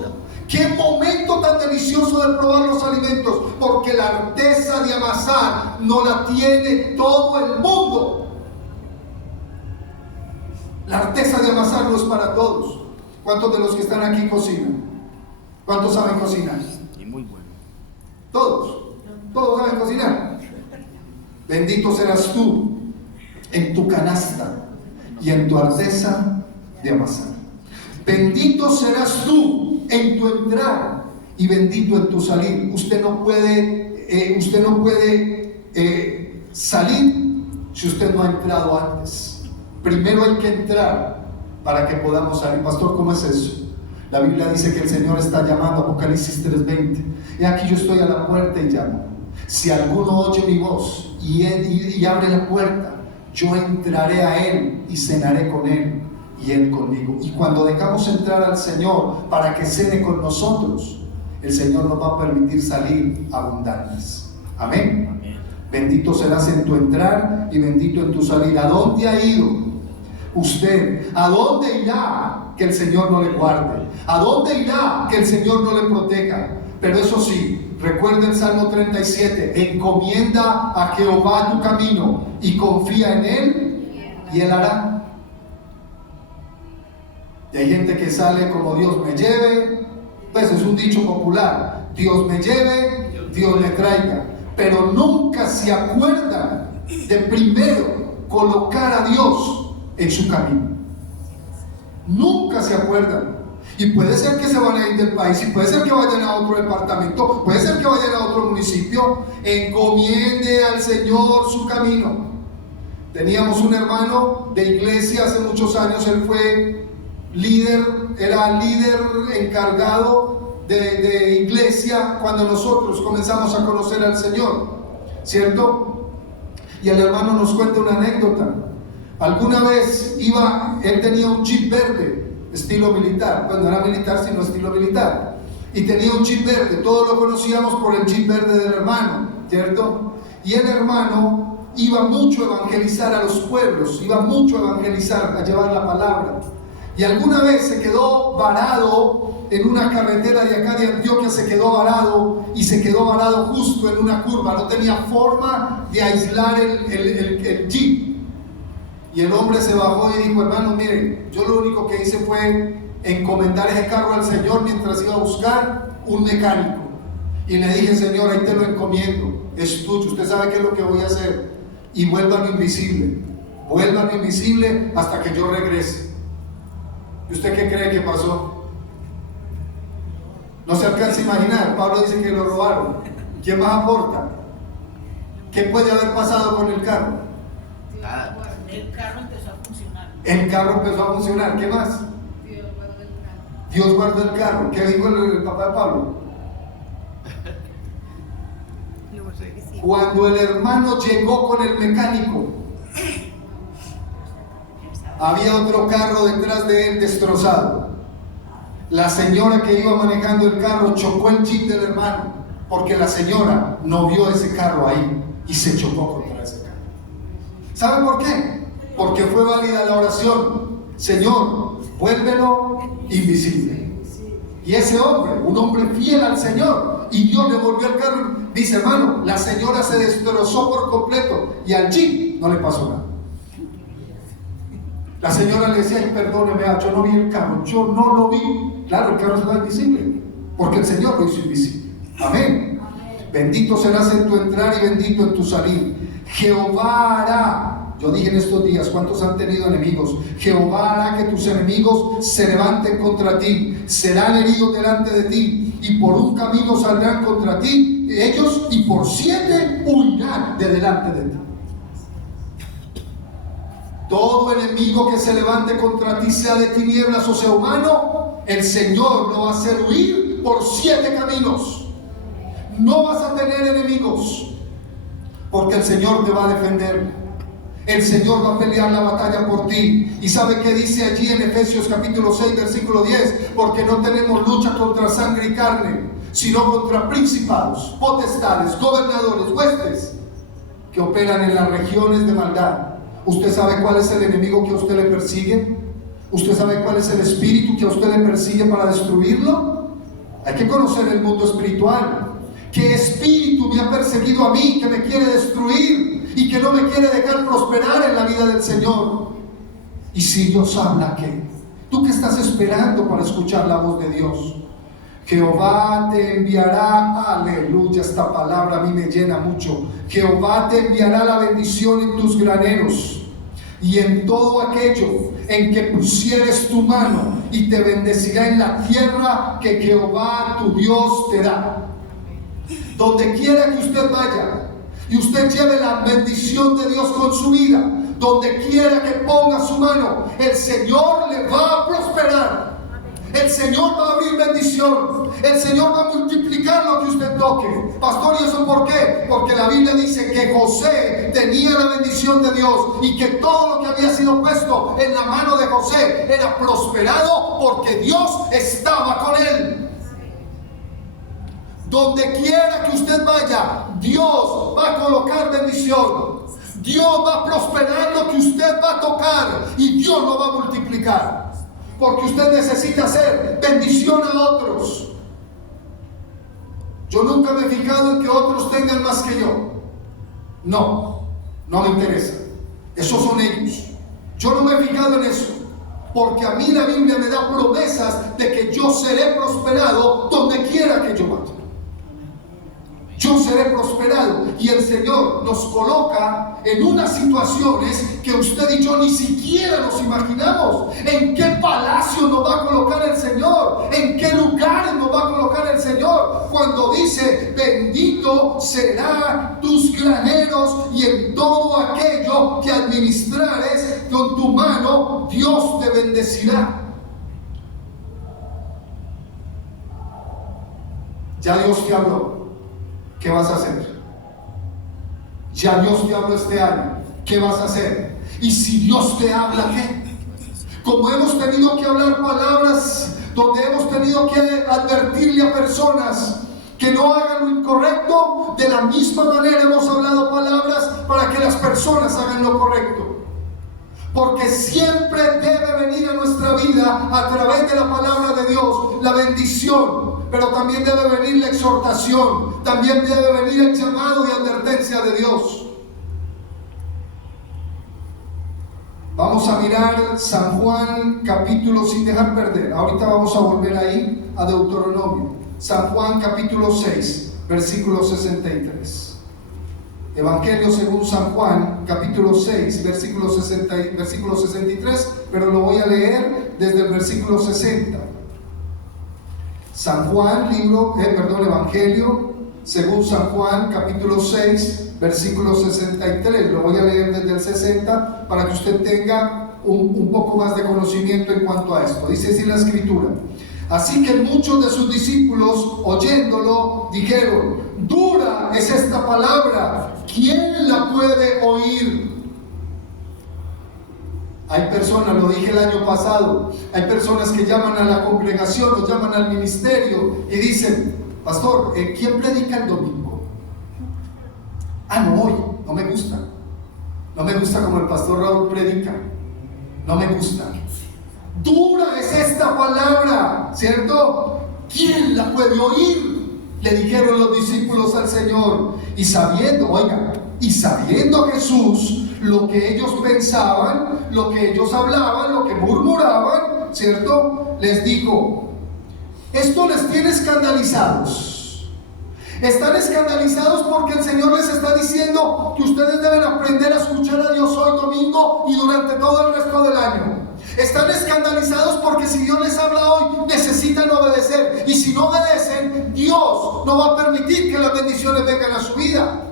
qué momento tan delicioso de probar los alimentos, porque la artesa de amasar no la tiene todo el mundo. La artesa de amasar no es para todos. ¿Cuántos de los que están aquí cocinan? ¿Cuántos saben cocinar? Y muy bueno. Todos saben cocinar. Bendito serás tú en tu canasta y en tu artesa de amasar. Bendito serás tú en tu entrar y bendito en tu salir. Usted no puede salir si usted no ha entrado antes. Primero hay que entrar para que podamos salir. Pastor, ¿cómo es eso? La Biblia dice que el Señor está llamando, Apocalipsis 3:20. He aquí yo estoy a la puerta y llamo. Si alguno oye mi voz y abre la puerta, yo entraré a él y cenaré con él y él conmigo. Y cuando dejamos entrar al Señor para que cene con nosotros, el Señor nos va a permitir salir abundantes. Amén. Amén. Bendito serás en tu entrar y bendito en tu salir. ¿A dónde ha ido usted? ¿A dónde irá que el Señor no le guarde? ¿A dónde irá que el Señor no le proteja? Pero eso sí, Recuerda el Salmo 37, encomienda a Jehová tu camino y confía en Él y Él hará. Y hay gente que sale como Dios me lleve, pues es un dicho popular, Dios me lleve, Dios le traiga, pero nunca se acuerdan de primero colocar a Dios en su camino. Nunca se acuerdan. Y puede ser que se van a ir del país, y puede ser que vayan a otro departamento, puede ser que vayan a otro municipio. Encomiende al Señor su camino. Teníamos un hermano de iglesia hace muchos años, él fue líder, era líder encargado de iglesia cuando nosotros comenzamos a conocer al Señor, ¿cierto? Y el hermano nos cuenta una anécdota. Alguna vez él tenía un Jeep verde, estilo militar, pues no era militar sino estilo militar, y tenía un Jeep verde, todos lo conocíamos por el Jeep verde del hermano, ¿cierto? Y el hermano iba mucho a evangelizar a los pueblos, iba mucho a evangelizar, a llevar la palabra, y alguna vez se quedó varado en una carretera de acá de Antioquia, se quedó varado justo en una curva, no tenía forma de aislar el Jeep. Y el hombre se bajó y dijo, hermano, miren, yo lo único que hice fue encomendar ese carro al Señor mientras iba a buscar un mecánico. Y le dije, Señor, ahí te lo encomiendo, es tuyo, usted sabe qué es lo que voy a hacer. Y vuélvalo invisible hasta que yo regrese. ¿Y usted qué cree que pasó? No se alcanza a imaginar. Pablo dice que lo robaron. ¿Quién más aporta? ¿Qué puede haber pasado con el carro? El carro empezó a funcionar. El carro empezó a funcionar. ¿Qué más? Dios guardó el carro. ¿Qué dijo el papá de Pablo? Cuando el hermano llegó con el mecánico, había otro carro detrás de él destrozado. La señora que iba manejando el carro chocó el Jeep del hermano, porque la señora no vio ese carro ahí y se chocó contra ese carro. ¿Saben por qué? Porque fue válida la oración: Señor, vuélvelo invisible. Y ese hombre, un hombre fiel al Señor, y Dios le volvió el carro. Dice, hermano, la señora se destrozó por completo y al Jeep no le pasó nada. La señora le decía, ay, perdóneme, yo no vi el carro, yo no lo vi. Claro, el carro se va invisible, porque el Señor lo hizo invisible. Amén. Bendito serás en tu entrar y bendito en tu salir. Jehová hará. Yo dije en estos días, ¿cuántos han tenido enemigos? Jehová hará que tus enemigos se levanten contra ti, serán heridos delante de ti, y por un camino saldrán contra ti ellos, y por 7 huirán de delante de ti. Todo enemigo que se levante contra ti, sea de tinieblas o sea humano, el Señor lo va a hacer huir por 7 caminos. No vas a tener enemigos, porque el Señor te va a defender. El Señor va a pelear la batalla por ti. ¿Y sabe qué dice allí en Efesios capítulo 6 versículo 10? Porque no tenemos lucha contra sangre y carne, sino contra principados, potestades, gobernadores, huestes que operan en las regiones de maldad. ¿Usted sabe cuál es el enemigo que a usted le persigue? ¿Usted sabe cuál es el espíritu que a usted le persigue para destruirlo? Hay que conocer el mundo espiritual. ¿Qué espíritu me ha perseguido a mí, que me quiere destruir y que no me quiere dejar prosperar en la vida del Señor? Y si Dios habla, ¿qué? ¿Tú qué estás esperando para escuchar la voz de Dios? Jehová te enviará, aleluya, esta palabra a mí me llena mucho. Jehová te enviará la bendición en tus graneros y en todo aquello en que pusieres tu mano, y te bendecirá en la tierra que Jehová tu Dios te da. Donde quiera que usted vaya y usted lleve la bendición de Dios con su vida, donde quiera que ponga su mano, el Señor le va a prosperar. El Señor va a abrir bendición. El Señor va a multiplicar lo que usted toque. Pastor, ¿y eso por qué? Porque la Biblia dice que José tenía la bendición de Dios, y que todo lo que había sido puesto en la mano de José era prosperado porque Dios estaba con él. Donde quiera que usted vaya, Dios va a colocar bendición. Dios va a prosperar lo que usted va a tocar, y Dios lo va a multiplicar. Porque usted necesita hacer bendición a otros. Yo nunca me he fijado en que otros tengan más que yo. No me interesa. Esos son ellos. Yo no me he fijado en eso, porque a mí la Biblia me da promesas de que yo seré prosperado donde quiera que yo vaya. Yo seré prosperado, y el Señor nos coloca en unas situaciones que usted y yo ni siquiera nos imaginamos. ¿En qué palacio nos va a colocar el Señor? ¿En qué lugares nos va a colocar el Señor? Cuando dice: bendito serán tus graneros, y en todo aquello que administrares con tu mano, Dios te bendecirá. Ya Dios te habló. ¿Qué vas a hacer? Ya Dios te habló este año. ¿Qué vas a hacer? Y si Dios te habla, ¿qué? Como hemos tenido que hablar palabras, donde hemos tenido que advertirle a personas que no hagan lo incorrecto, de la misma manera hemos hablado palabras para que las personas hagan lo correcto. Porque siempre debe venir a nuestra vida, a través de la palabra de Dios, la bendición. Pero también debe venir la exhortación, también debe venir el llamado y advertencia de Dios. Vamos a mirar San Juan capítulo, sin dejar perder, ahorita vamos a volver ahí a Deuteronomio. San Juan capítulo 6, versículo 63. Evangelio según San Juan capítulo 6, versículo 63, pero lo voy a leer desde el versículo 60. San Juan, Evangelio según San Juan capítulo 6, versículo 63. Lo voy a leer desde el 60 para que usted tenga un poco más de conocimiento en cuanto a esto. Dice así la Escritura: así que muchos de sus discípulos, oyéndolo, dijeron: dura es esta palabra, ¿quién la puede oír? Hay personas, lo dije el año pasado, hay personas que llaman a la congregación, o llaman al ministerio y dicen: pastor, ¿quién predica el domingo? No, hoy, no me gusta. No me gusta como el pastor Raúl predica. No me gusta. Dura es esta palabra, ¿cierto? ¿Quién la puede oír? Le dijeron los discípulos al Señor. Y sabiendo Jesús lo que ellos pensaban, lo que ellos hablaban, lo que murmuraban, ¿cierto? Les dijo: esto les tiene escandalizados. Están escandalizados porque el Señor les está diciendo que ustedes deben aprender a escuchar a Dios hoy domingo y durante todo el resto del año. Están escandalizados porque si Dios les habla hoy, necesitan obedecer. Y si no obedecen, Dios no va a permitir que las bendiciones vengan a su vida.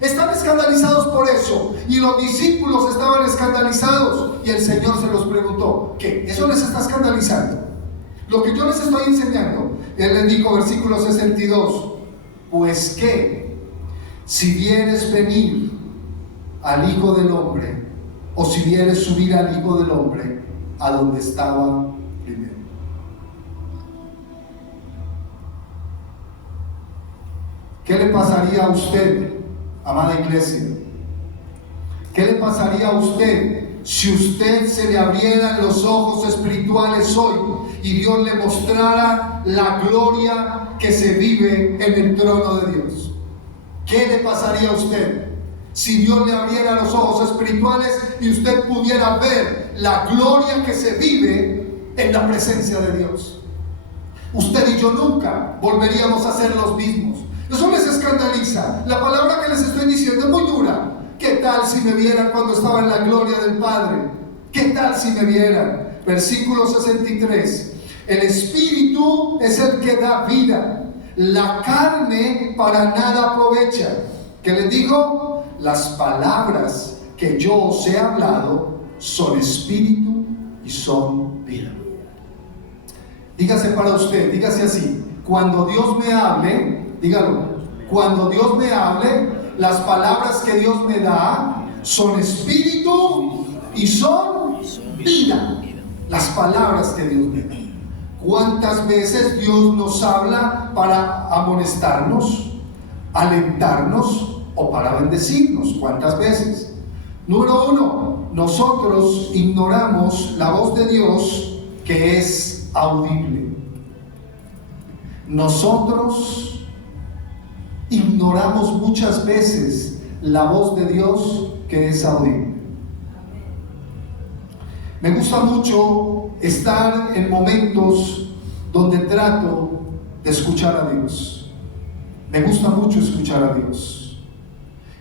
Están escandalizados por eso. Y los discípulos estaban escandalizados. Y el Señor se los preguntó: ¿qué? ¿Eso les está escandalizando? Lo que yo les estoy enseñando. Él les dijo, versículo 62: pues qué, si vieres venir al Hijo del Hombre, o si vieres subir al Hijo del Hombre a donde estaba primero. ¿Qué le pasaría a usted, amada iglesia? ¿Qué le pasaría a usted si usted se le abrieran los ojos espirituales hoy y Dios le mostrara la gloria que se vive en el trono de Dios? ¿Qué le pasaría a usted si Dios le abriera los ojos espirituales y usted pudiera ver la gloria que se vive en la presencia de Dios? Usted y yo nunca volveríamos a ser los mismos. Eso les escandaliza. La palabra que les estoy diciendo es muy dura. ¿Qué tal si me vieran cuando estaba en la gloria del Padre? ¿Qué tal si me vieran? Versículo 63. El Espíritu es el que da vida. La carne para nada aprovecha. ¿Qué les digo? Las palabras que yo os he hablado son espíritu y son vida. Dígase para usted, dígase así: cuando Dios me hable, dígalo, cuando Dios me hable, las palabras que Dios me da son espíritu y son vida. Las palabras que Dios me da. ¿Cuántas veces Dios nos habla para amonestarnos, alentarnos o para bendecirnos? ¿Cuántas veces? Número 1, nosotros ignoramos la voz de Dios que es audible. Nosotros ignoramos muchas veces la voz de Dios que es audible. Me gusta mucho estar en momentos donde trato de escuchar a Dios. Me gusta mucho escuchar a Dios.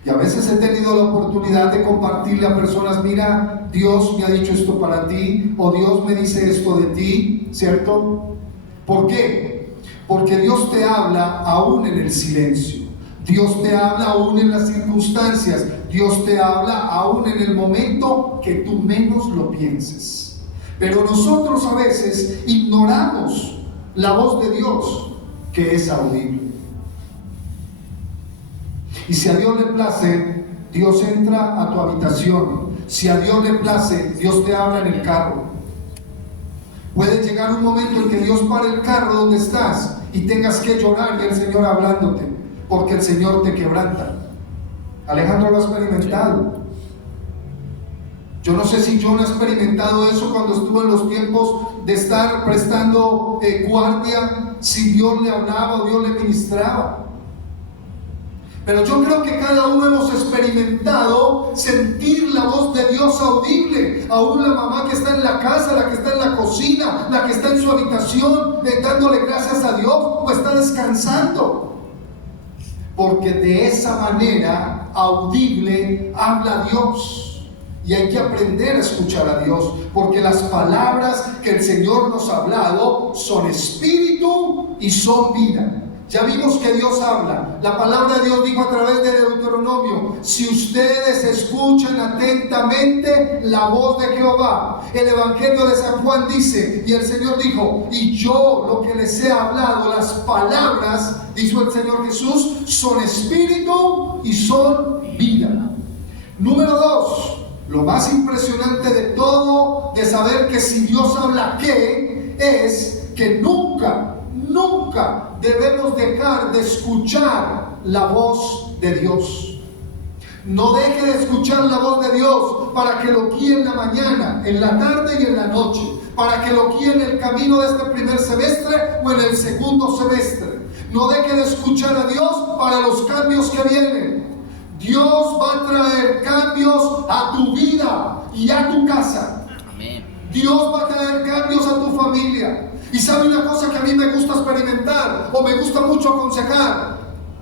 Y a veces he tenido la oportunidad de compartirle a personas: mira, Dios me ha dicho esto para ti, o Dios me dice esto de ti, ¿cierto? ¿Por qué? Porque Dios te habla aún en el silencio. Dios te habla aún en las circunstancias. Dios te habla aún en el momento que tú menos lo pienses. Pero nosotros a veces ignoramos la voz de Dios que es audible. Y si a Dios le place, Dios entra a tu habitación. Si a Dios le place, Dios te habla en el carro. Puede llegar un momento en que Dios pare el carro donde estás y tengas que llorar y el Señor hablándote, porque el Señor te quebranta. Alejandro lo ha experimentado. Yo no sé si John ha experimentado eso cuando estuvo en los tiempos de estar prestando guardia, si Dios le hablaba o Dios le ministraba. Pero yo creo que cada uno hemos experimentado sentir la voz de Dios audible. Aún la mamá que está en la casa, la que está en la cocina, la que está en su habitación, dándole gracias a Dios, o está descansando. Porque de esa manera audible habla Dios. Y hay que aprender a escuchar a Dios, porque las palabras que el Señor nos ha hablado son espíritu y son vida. Ya vimos que Dios habla. La palabra de Dios dijo a través de Deuteronomio: si ustedes escuchan atentamente la voz de Jehová. El Evangelio de San Juan dice, y el Señor dijo: y yo lo que les he hablado, las palabras, dijo el Señor Jesús, son espíritu y son vida. Número 2, lo más impresionante de todo, de saber que si Dios habla, ¿qué? Es que nunca debemos dejar de escuchar la voz de Dios. No deje de escuchar la voz de Dios para que lo guíe en la mañana, en la tarde y en la noche, para que lo guíe en el camino de este primer semestre o en el segundo semestre. No deje de escuchar a Dios para los cambios que vienen. Dios va a traer cambios a tu vida y a tu casa. Amén. Dios va a traer cambios a tu familia. Y sabe una cosa que a mí me gusta experimentar, o me gusta mucho aconsejar: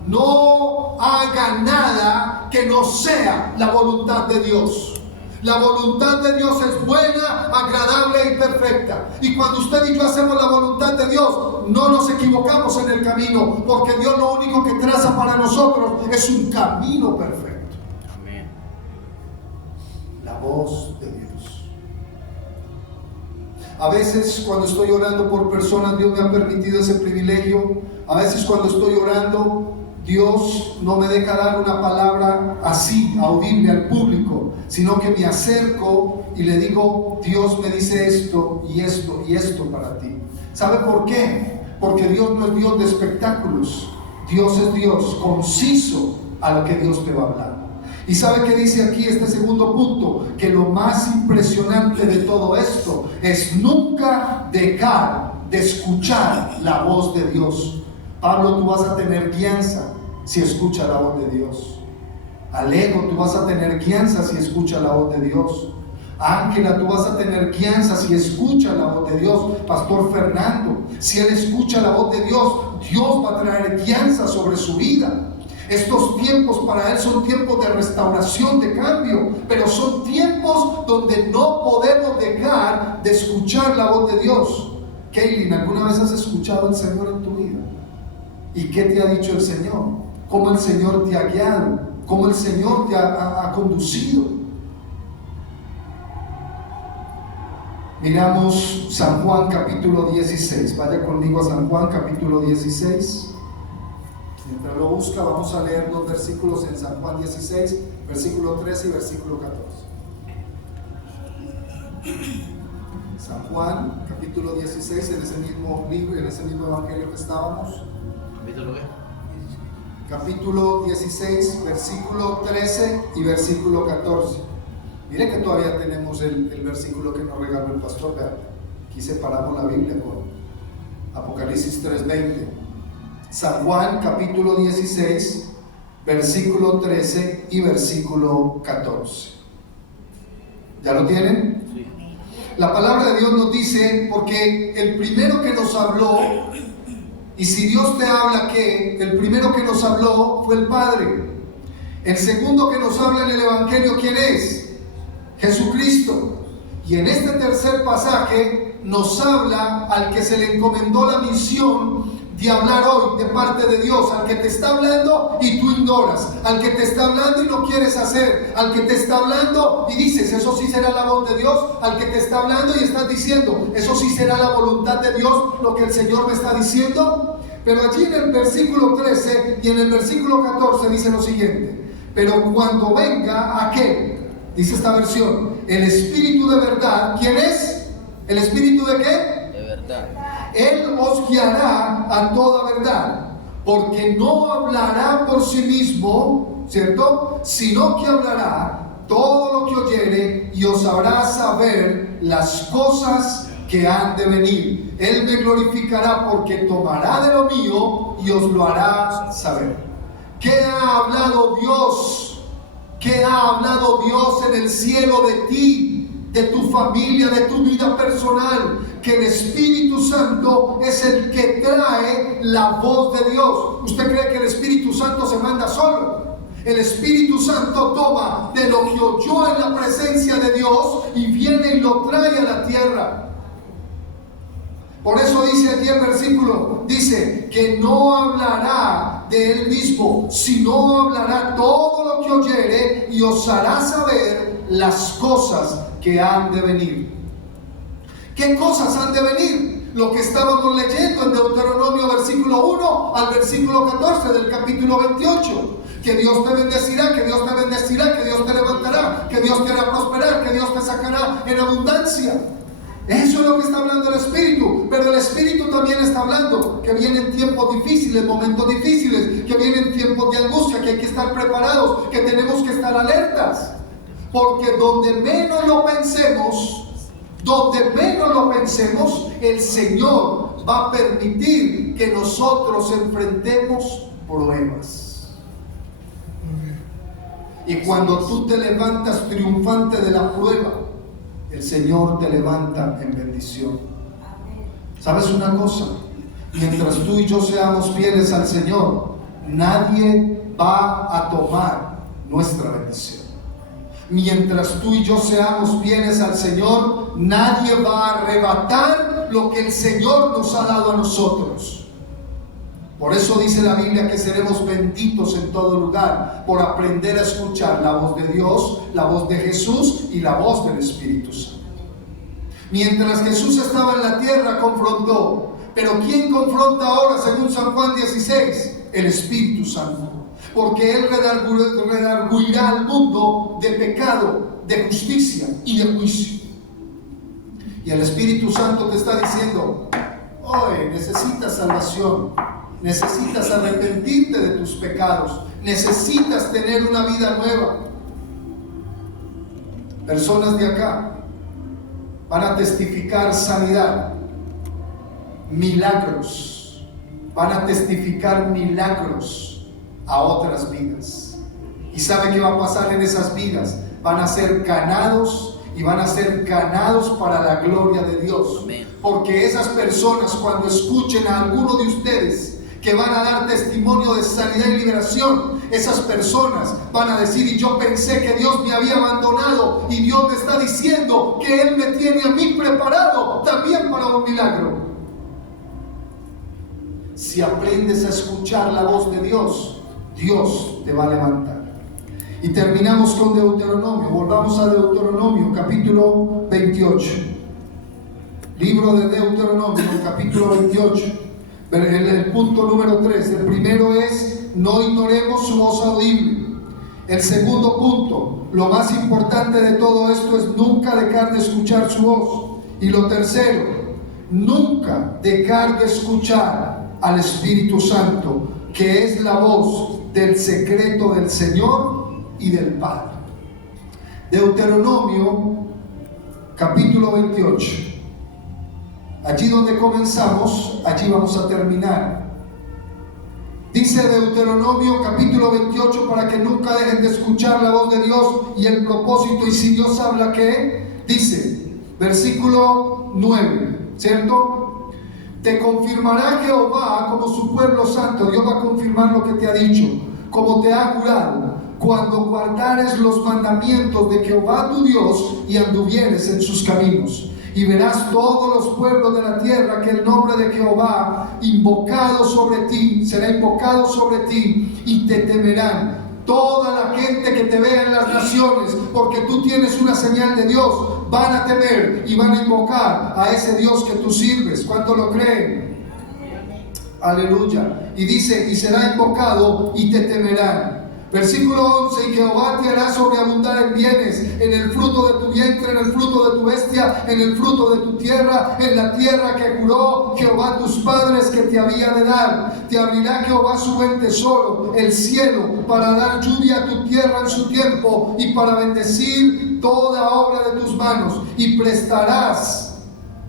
no haga nada que no sea la voluntad de Dios. La voluntad de Dios es buena, agradable y perfecta. Y cuando usted y yo hacemos la voluntad de Dios, no nos equivocamos en el camino, porque Dios lo único que traza para nosotros es un camino perfecto. Amén. La voz de Dios. A veces cuando estoy orando por personas, Dios me ha permitido ese privilegio. A veces cuando estoy orando, Dios no me deja dar una palabra así, audible al público, sino que me acerco y le digo: Dios me dice esto y esto y esto para ti. ¿Sabe por qué? Porque Dios no es Dios de espectáculos. Dios es Dios conciso a lo que Dios te va a hablar. ¿Y sabe qué dice aquí este segundo punto? Que lo más impresionante de todo esto es nunca dejar de escuchar la voz de Dios. Pablo, tú vas a tener guianza si escuchas la voz de Dios. Alejo, tú vas a tener guianza si escuchas la voz de Dios. Ángela, tú vas a tener guianza si escuchas la voz de Dios. Pastor Fernando, si él escucha la voz de Dios, Dios va a traer guianza sobre su vida. Estos tiempos para él son tiempos de restauración, de cambio, pero son tiempos donde no podemos dejar de escuchar la voz de Dios. Kaylin, ¿alguna vez has escuchado al Señor en tu vida? ¿Y qué te ha dicho el Señor? ¿Cómo el Señor te ha guiado? ¿Cómo el Señor te ha conducido? Miramos San Juan capítulo 16. Vaya conmigo a San Juan capítulo 16. Mientras lo busca, vamos a leer 2 versículos en San Juan 16, versículo 13 y versículo 14. San Juan, capítulo 16, en ese mismo libro, en ese mismo evangelio que estábamos. Capítulo 16, versículo 13 y versículo 14. Mire que todavía tenemos el versículo que nos regaló el pastor. Vean, aquí separamos la Biblia con Apocalipsis 3:20. San Juan capítulo 16, versículo 13 y versículo 14. ¿Ya lo tienen? Sí. La palabra de Dios nos dice, porque el primero que nos habló, y si Dios te habla, ¿qué? El primero que nos habló fue el Padre. El segundo que nos habla en el Evangelio, ¿quién es? Jesucristo. Y en este tercer pasaje nos habla al que se le encomendó la misión de hablar hoy de parte de Dios, al que te está hablando y tú ignoras, al que te está hablando y no quieres hacer, al que te está hablando y dices, eso sí será la voz de Dios, al que te está hablando y estás diciendo, eso sí será la voluntad de Dios, lo que el Señor me está diciendo. Pero allí en el versículo 13 y en el versículo 14 dice lo siguiente: pero cuando venga, ¿a qué? Dice esta versión, el Espíritu de verdad. ¿Quién es? ¿El Espíritu de qué? De verdad. Él os guiará a toda verdad, porque no hablará por sí mismo, ¿cierto? Sino que hablará todo lo que oyere y os hará saber las cosas que han de venir. Él me glorificará porque tomará de lo mío y os lo hará saber. ¿Qué ha hablado Dios? ¿Qué ha hablado Dios en el cielo de ti, de tu familia, de tu vida personal? Que el Espíritu Santo es el que trae la voz de Dios. ¿Usted cree que el Espíritu Santo se manda solo? El Espíritu Santo toma de lo que oyó en la presencia de Dios y viene y lo trae a la tierra. Por eso dice aquí el versículo, dice que no hablará de él mismo, sino hablará todo lo que oyere y os hará saber las cosas que han de venir. ¿Qué cosas han de venir? Lo que estábamos leyendo en Deuteronomio versículo 1 al versículo 14 del capítulo 28. Que Dios te bendecirá, que Dios te bendecirá, que Dios te levantará, que Dios te hará prosperar, que Dios te sacará en abundancia. Eso es lo que está hablando el Espíritu. Pero el Espíritu también está hablando que vienen tiempos difíciles, momentos difíciles, que vienen tiempos de angustia, que hay que estar preparados, que tenemos que estar alertas. Porque donde menos lo pensemos, el Señor va a permitir que nosotros enfrentemos pruebas. Y cuando tú te levantas triunfante de la prueba, el Señor te levanta en bendición. ¿Sabes una cosa? Mientras tú y yo seamos fieles al Señor, nadie va a tomar nuestra bendición. Mientras tú y yo seamos fieles al Señor, nadie va a arrebatar lo que el Señor nos ha dado a nosotros. Por eso dice la Biblia que seremos benditos en todo lugar, por aprender a escuchar la voz de Dios, la voz de Jesús y la voz del Espíritu Santo. Mientras Jesús estaba en la tierra, confrontó. Pero ¿quién confronta ahora según San Juan 16? El Espíritu Santo. Porque Él redarguirá al mundo de pecado, de justicia y de juicio. Y el Espíritu Santo te está diciendo: oye, necesitas salvación, necesitas arrepentirte de tus pecados, necesitas tener una vida nueva. Personas de acá van a testificar sanidad, milagros, van a testificar milagros a otras vidas. ¿Y sabe qué va a pasar en esas vidas? Van a ser ganados, y van a ser ganados para la gloria de Dios. Porque esas personas, cuando escuchen a alguno de ustedes que van a dar testimonio de sanidad y liberación, esas personas van a decir: y yo pensé que Dios me había abandonado, y Dios me está diciendo que Él me tiene a mí preparado también para un milagro. Si aprendes a escuchar la voz de Dios, Dios te va a levantar. Y terminamos con Deuteronomio. Volvamos a Deuteronomio capítulo 28. Libro de Deuteronomio capítulo 28. El punto número 3. El primero es: no ignoremos su voz audible. El segundo punto, lo más importante de todo esto, es nunca dejar de escuchar su voz. Y lo tercero, nunca dejar de escuchar al Espíritu Santo, que es la voz del secreto del Señor y del Padre. Deuteronomio capítulo 28. Allí donde comenzamos, allí vamos a terminar. Dice Deuteronomio capítulo 28, para que nunca dejen de escuchar la voz de Dios y el propósito. Y si Dios habla, ¿qué? Dice, versículo 9, ¿cierto? Te confirmará Jehová como su pueblo santo. Dios va a confirmar lo que te ha dicho, como te ha jurado, cuando guardares los mandamientos de Jehová tu Dios y anduvieres en sus caminos. Y verás todos los pueblos de la tierra que el nombre de Jehová invocado sobre ti, será invocado sobre ti, y te temerán toda la gente que te vea en las naciones, porque tú tienes una señal de Dios. Van a temer y van a invocar a ese Dios que tú sirves. ¿Cuánto lo creen? Aleluya. Y dice, y será invocado y te temerán. Versículo 11, y Jehová te hará sobreabundar en bienes, en el fruto de tu vientre, en el fruto de tu bestia, en el fruto de tu tierra, en la tierra que juró Jehová a tus padres que te había de dar. Te abrirá Jehová su buen tesoro, el cielo, para dar lluvia a tu tierra en su tiempo, y para bendecir toda obra de tus manos. Y prestarás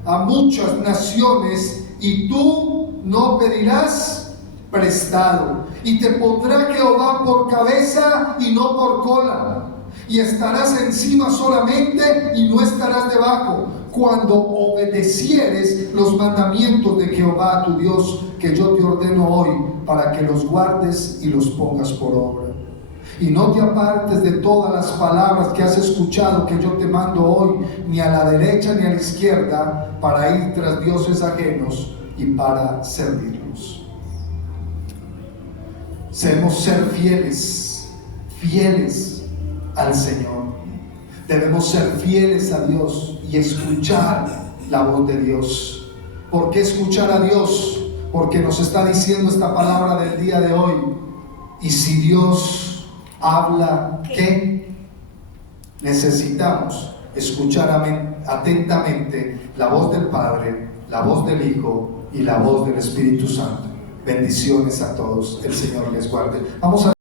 a muchas naciones, y tú no pedirás prestado. Y te pondrá Jehová por cabeza y no por cola, y estarás encima solamente y no estarás debajo, cuando obedecieres los mandamientos de Jehová tu Dios, que yo te ordeno hoy, para que los guardes y los pongas por obra. Y no te apartes de todas las palabras que has escuchado que yo te mando hoy, ni a la derecha ni a la izquierda, para ir tras dioses ajenos y para servirlos. Debemos ser fieles al Señor. Debemos ser fieles a Dios y escuchar la voz de Dios. ¿Por qué escuchar a Dios? Porque nos está diciendo esta palabra del día de hoy. Y si Dios habla, ¿qué? Necesitamos escuchar atentamente la voz del Padre, la voz del Hijo y la voz del Espíritu Santo. Bendiciones a todos. El Señor les guarde. Vamos a